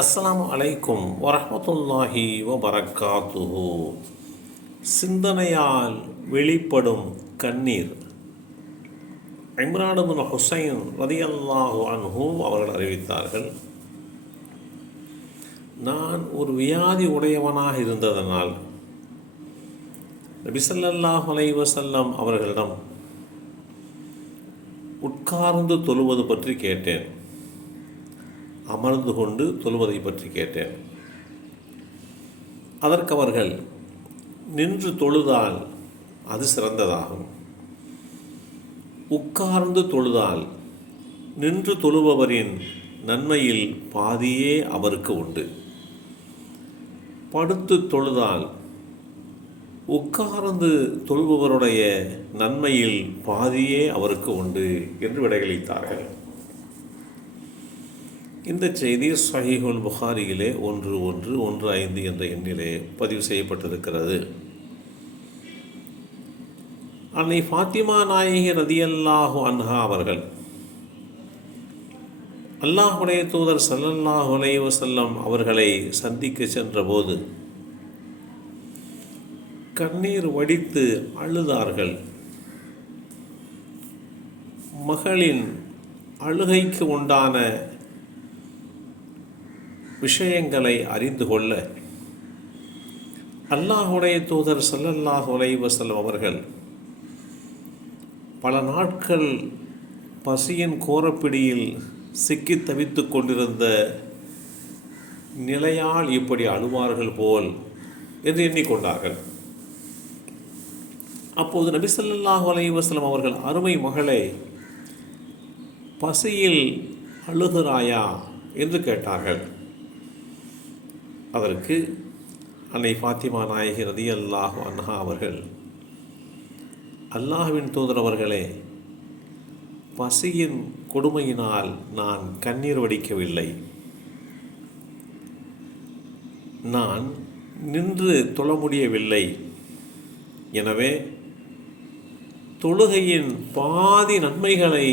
அஸ்லாம் அலைக்கும் வரமத்துல்லாஹி வபரக்காத்துஹு. சிந்தனையால் வெளிப்படும் கண்ணீர். இம்ரான் பின் ஹுசைன் ரதியல்லாஹு அன்ஹு அவர்கள் அறிவித்தார்கள் நான் ஒரு வியாதி உடையவனாக இருந்ததனால் நபிசல்லாஹ் அலைவசல்லம் அவர்களிடம் உட்கார்ந்து தொழுவது பற்றி கேட்டேன். அமர்ந்து கொண்டு தொழுவதை பற்றி கேட்டேன். அதற்கு அவர்கள் நின்று தொழுதால் அது சிறந்ததாகும். உட்கார்ந்து தொழுதால் நின்று தொழுபவரின் நன்மையில் பாதியே அவருக்கு உண்டு. படுத்து தொழுதால் உட்கார்ந்து தொழுபவருடைய நன்மையில் பாதியே அவருக்கு உண்டு என்று விடையளித்தார்கள். இந்த செய்தி சஹிஹுல் புகாரியிலே ஒன்று ஒன்று ஒன்று ஐந்து என்ற எண்ணிலே பதிவு செய்யப்பட்டிருக்கிறது. அன்னை ஃபாத்திமா நாயகி ரதியல்லாஹு அன்ஹா அவர்கள் அல்லாஹுடைய தூதர் சல்லல்லாஹு அலைவசல்லம் அவர்களை சந்திக்க சென்றபோது கண்ணீர் வடித்து அழுதார்கள். மகளின் அழுகைக்கு உண்டான விஷயங்களை அறிந்து கொள்ள அல்லாஹுடைய தூதர் சல்லல்லாஹு அலைஹி அவர்கள் பல நாட்கள் பசியின் கோரப்பிடியில் சிக்கி தவித்து கொண்டிருந்த நிலையால் இப்படி அழுவார்கள் போல் என்று எண்ணிக்கொண்டார்கள். அப்போது நபி ஸல்லல்லாஹு அலைஹி அவர்கள் அருமை மகளே பசியில் அழுகிறாயா? என்று கேட்டார்கள். அதற்கு அன்னை ஃபாத்திமா நாயகி ரதி அல்லாஹு அன்ஹா அவர்கள் அல்லாஹுவின் தூதர் அவர்களே பசியின் கொடுமையினால் நான் கண்ணீர் வடிக்கவில்லை. நான் நின்று தொழ முடியவில்லை. எனவே தொழுகையின் பாதி நன்மைகளை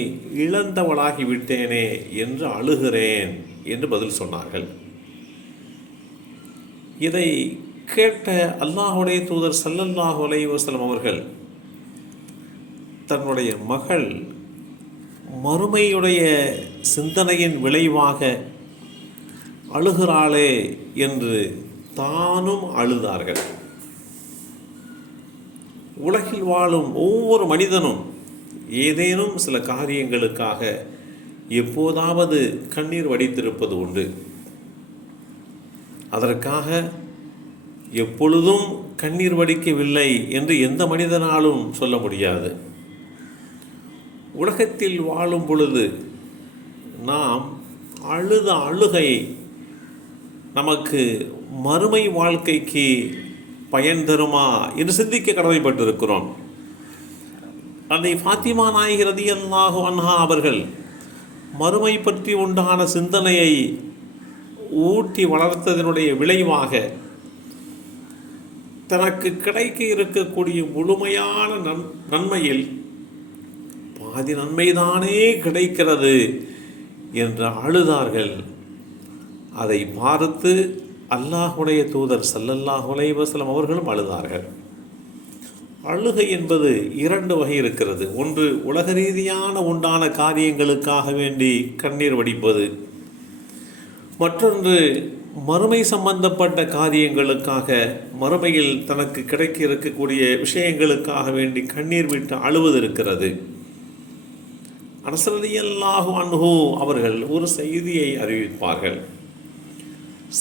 இழந்தவளாகி விட்டேனே என்று அழுகிறேன் என்று பதில் சொன்னார்கள். இதை கேட்ட அல்லாஹுடைய தூதர் சல்லல்லாஹு அலைஹி அவர்கள் தன்னுடைய மகள் மறுமையுடைய சிந்தனையின் விளைவாக அழுகிறாளே என்று தானும் அழுதார்கள். உலகில் வாழும் ஒவ்வொரு மனிதனும் ஏதேனும் சில காரியங்களுக்காக எப்போதாவது கண்ணீர் வடித்திருப்பது உண்டு. அதற்காக எப்பொழுதும் கண்ணீர் வடிக்கவில்லை என்று எந்த மனிதனாலும் சொல்ல முடியாது. உலகத்தில் வாழும் பொழுது நாம் அழுத அழுகை நமக்கு மறுமை வாழ்க்கைக்கு பயன் தருமா என்று சிந்திக்க கடமைப்பட்டிருக்கிறோம். அன்னை ஃபாத்திமா நாயகி ரதியல்லாஹு அன்ஹா அவர்கள் மறுமை பற்றி உண்டான சிந்தனையை ஊட்டி வளர்த்ததனுடைய விளைவாக தனக்கு கிடைக்க இருக்கக்கூடிய முழுமையான நன் நன்மையில் பாதி நன்மைதானே கிடைக்கிறது என்று அழுதார்கள். அதை பார்த்து அல்லாஹுடைய தூதர் சல்லல்லாஹ் உலைவசலம் அவர்களும் அழுதார்கள். அழுகை என்பது இரண்டு வகை இருக்கிறது. ஒன்று உலக ரீதியான உண்டான காரியங்களுக்காக வேண்டி கண்ணீர் வடிப்பது மற்றொன்று மறுமை சம்பந்தப்பட்ட காரியங்களுக்காக மறுமையில் தனக்கு கிடைக்க இருக்கக்கூடிய விஷயங்களுக்காக வேண்டி கண்ணீர் விட்டு அழுவது இருக்கிறது அனசரதியல்லாஹு அன்ஹு அவர்கள் ஒரு செய்தியை அறிவிப்பார்கள்.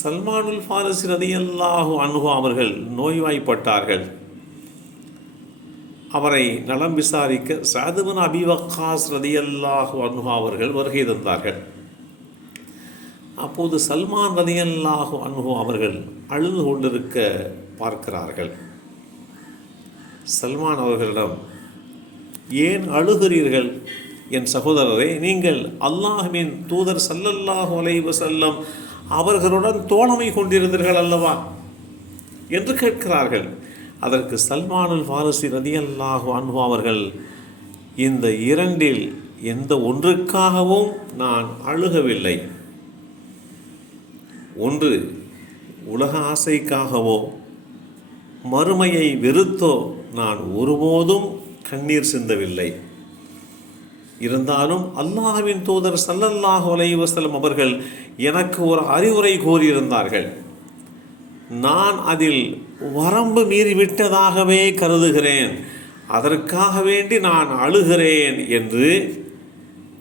சல்மானுல் ஃபாரிஸ் ரதியல்லாஹு அன்ஹு அவர்கள் நோய்வாய்ப்பட்டார்கள். அவரை நலம் விசாரிக்க சாதுவன் அபிவக்காஸ் ரதியல்லாஹு அன்ஹு அவர்கள் வருகை தந்தார்கள். அப்போது சல்மான் ரதியல்லாஹு அன்ஹு அவர்கள் அழுது கொண்டிருக்க பார்க்கிறார்கள். சல்மான் அவர்களிடம் ஏன் அழுகிறீர்கள் என் சகோதரரே? நீங்கள் அல்லாஹுவின் தூதர் சல்லல்லாஹு அலைவ செல்லம் அவர்களுடன் தோழமை கொண்டிருந்தீர்கள் அல்லவா? என்று கேட்கிறார்கள். அதற்கு சல்மானுல் ஃபாரசி ரதியல்லாஹு அன்பு அவர்கள் இந்த இரண்டில் எந்த ஒன்றுக்காகவும் நான் அழுகவில்லை. ஒன்று உலக ஆசைக்காகவோ மறுமையை வெறுத்தோ நான் ஒருபோதும் கண்ணீர் சிந்தவில்லை. இருந்தாலும் அல்லாஹ்வின் தூதர் சல்லல்லாஹ் அலைஹி அவர்கள் எனக்கு ஒரு அறிவுரை கூறியிருந்தார்கள். நான் அதில் வரம்பு மீறிவிட்டதாகவே கருதுகிறேன். அதற்காக வேண்டி நான் அழுகிறேன் என்று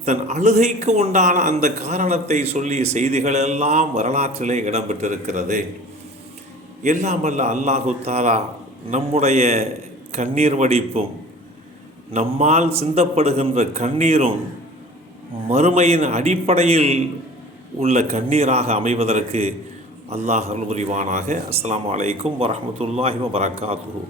தன் அழுகைக்கு உண்டான அந்த காரணத்தை சொல்லிய செய்திகளெல்லாம் வரலாற்றிலே இடம்பெற்றிருக்கிறது. எல்லாம் அல்ல அல்லாஹு தாலா நம்முடைய கண்ணீர் வடிப்பும் நம்மால் சிந்தப்படுகின்ற கண்ணீரும் மறுமையின் அடிப்படையில் உள்ள கண்ணீராக அமைவதற்கு அல்லாஹ் அருள் புரிவானாக. அஸ்லாம் அலைக்கும் வரமத்துல்லாஹி வரகாத்து